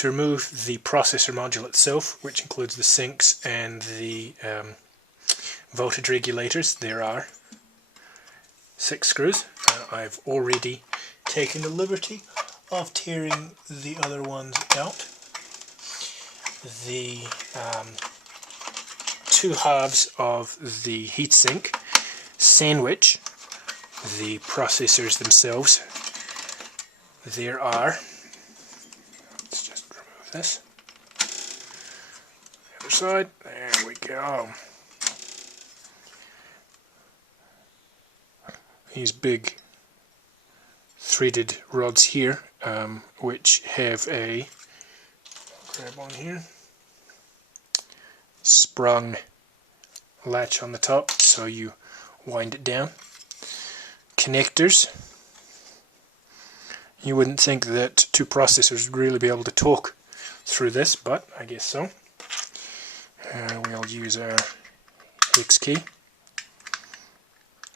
To remove the processor module itself, which includes the sinks and the voltage regulators, there are 6 screws. I've already taken the liberty of tearing the other ones out. The 2 halves of the heatsink sandwich the processors themselves. There are, let's just remove this, the other side, there we go. These big threaded rods here, which have a, grab one here, sprung latch on the top, so you wind it down. Connectors. You wouldn't think that 2 processors would really be able to talk through this, but I guess so. We'll use our hex key,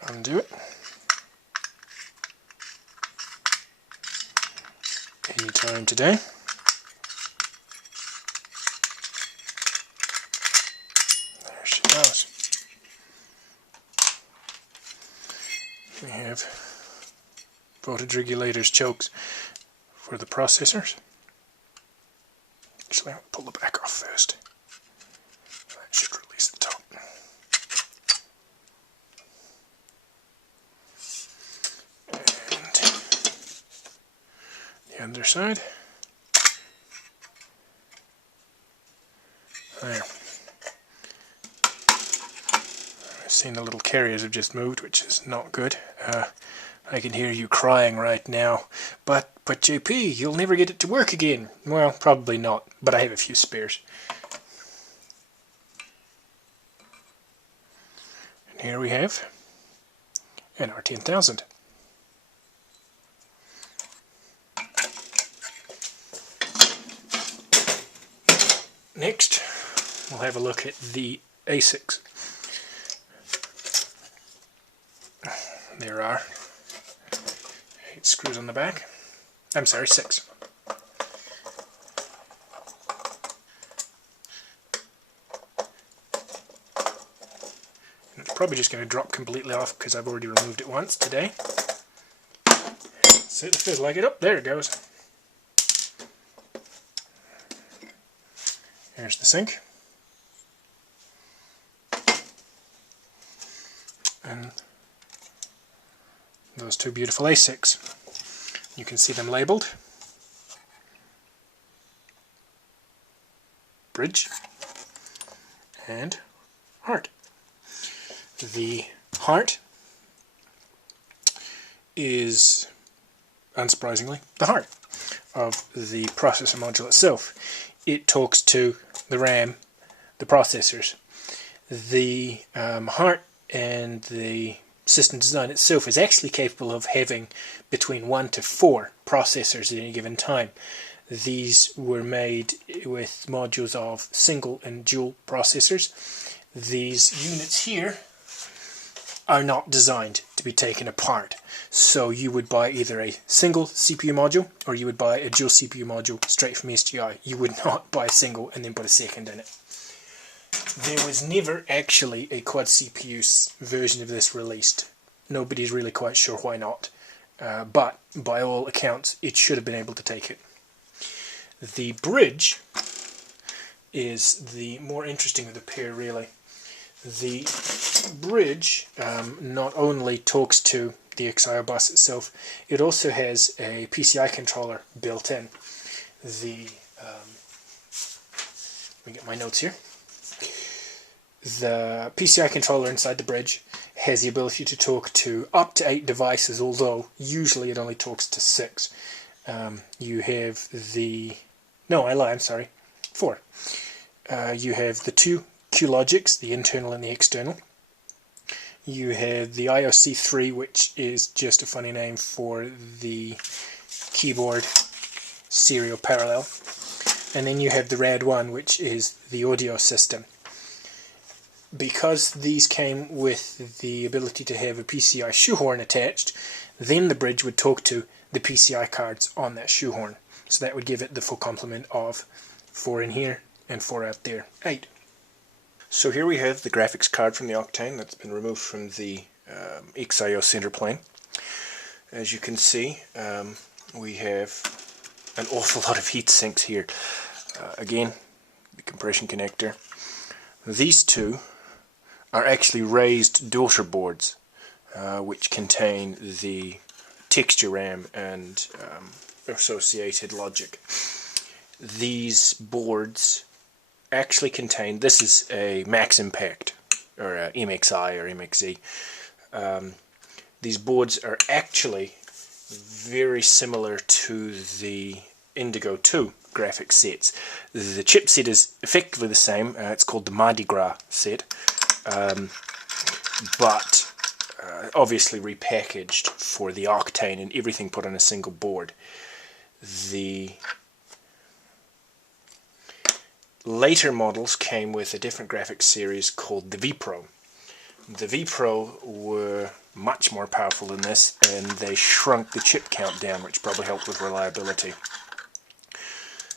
undo it. Anytime today. There she goes. We have voltage regulators, chokes for the processors. Actually, I'll pull the back off first. That should release the top. And the underside. There. I've seen the little carriers have just moved, which is not good. I can hear you crying right now. But JP, you'll never get it to work again. Well, probably not, but I have a few spares. And here we have an R10000. Next, we'll have a look at the ASICs. There are 8 screws on the back. I'm sorry, 6. And it's probably just going to drop completely off because I've already removed it once today. See the fizz like it up. There it goes. Here's the sink. And those 2 beautiful ASICs. You can see them labelled. Bridge and heart. The heart is, unsurprisingly, the heart of the processor module itself. It talks to the RAM, the processors. The heart and the system design itself is actually capable of having between 1 to 4 processors at any given time. These were made with modules of single and dual processors. These units here are not designed to be taken apart. So you would buy either a single CPU module or you would buy a dual CPU module straight from SGI. You would not buy a single and then put a second in it. There was never actually a quad CPU version of this released. Nobody's really quite sure why not. But by all accounts, it should have been able to take it. The bridge is the more interesting of the pair, really. The bridge not only talks to the XIO bus itself, it also has a PCI controller built in. Let me get my notes here. The PCI controller inside the bridge has the ability to talk to up to 8 devices, although usually it only talks to 6. You have the... No, I lie, I'm sorry. 4. You have the 2 QLogics, the internal and the external. You have the IOC3, which is just a funny name for the keyboard serial parallel. And then you have the RAD1, which is the audio system. Because these came with the ability to have a PCI shoehorn attached, then the bridge would talk to the PCI cards on that shoehorn. So that would give it the full complement of 4 in here and 4 out there, 8. So here we have the graphics card from the Octane that's been removed from the XIO center plane. As you can see, we have an awful lot of heat sinks here. Again, the compression connector. These two are actually raised daughter boards, which contain the texture RAM and associated logic. These boards actually contain, this is a Max Impact, or a MXI or MXZ. These boards are actually very similar to the Indigo 2 graphics sets. The chipset is effectively the same. It's called the Mardi Gras set, but obviously repackaged for the Octane and everything put on a single board. The later models came with a different graphics series called the V-Pro. The V-Pro were much more powerful than this, and they shrunk the chip count down, which probably helped with reliability.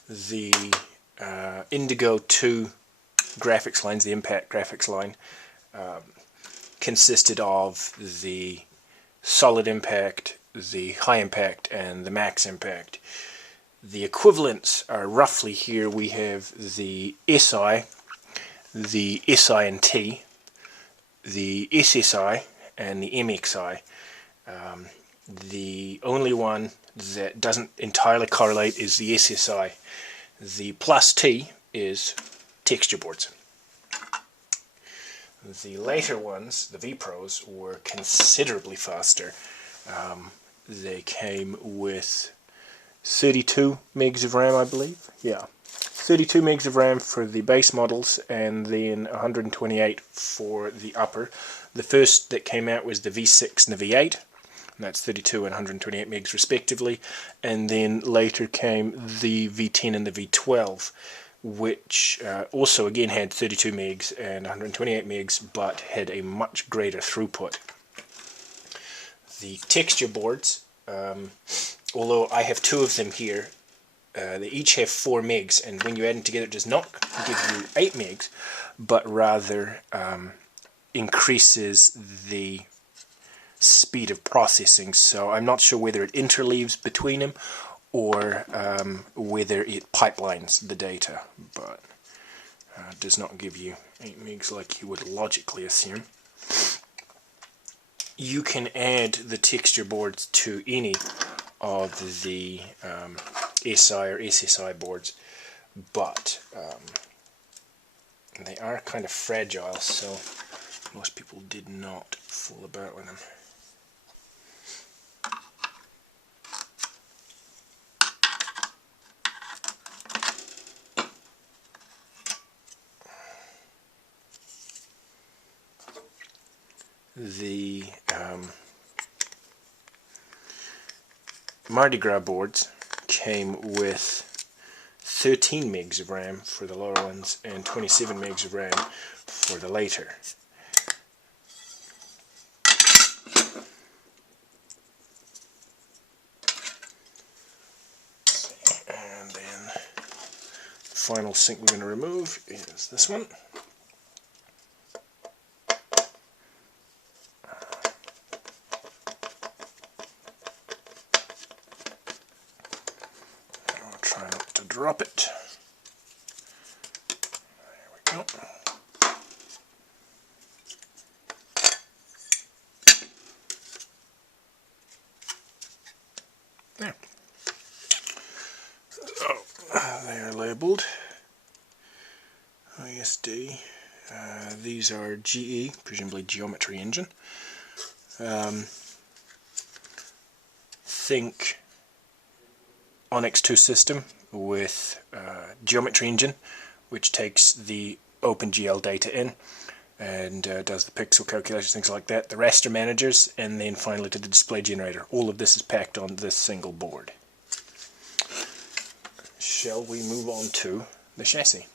The Indigo 2 graphics lines, the Impact graphics line, consisted of the Solid Impact, the High Impact, and the Max Impact. The equivalents are roughly here. We have the SI, the SI&T, the SSI, and the MXI. The only one that doesn't entirely correlate is the SSI. The plus T is texture boards. The later ones, the V-Pros, were considerably faster. They came with 32 megs of RAM, I believe. Yeah, 32 megs of RAM for the base models, and then 128 for the upper. The first that came out was the V6 and the V8, and that's 32 and 128 megs respectively. And then later came the V10 and the V12, which also again had 32 megs and 128 megs, but had a much greater throughput. The texture boards, although I have 2 of them here, they each have 4 megs, and when you add them together it does not give you 8 megs, but rather increases the speed of processing. So I'm not sure whether it interleaves between them or whether it pipelines the data, but does not give you 8 megs like you would logically assume. You can add the texture boards to any of the SI or SSI boards, but they are kind of fragile, so most people did not fool about with them. The Mardi Gras boards came with 13 megs of RAM for the lower ones and 27 megs of RAM for the later. And then the final sink we're going to remove is this one. Drop it. There we go. There. So they are labeled ISD. These are GE, presumably Geometry Engine. Think Onyx 2 system with Geometry Engine, which takes the OpenGL data in and does the pixel calculations, things like that, the raster managers, and then finally to the display generator. All of this is packed on this single board. Shall we move on to the chassis?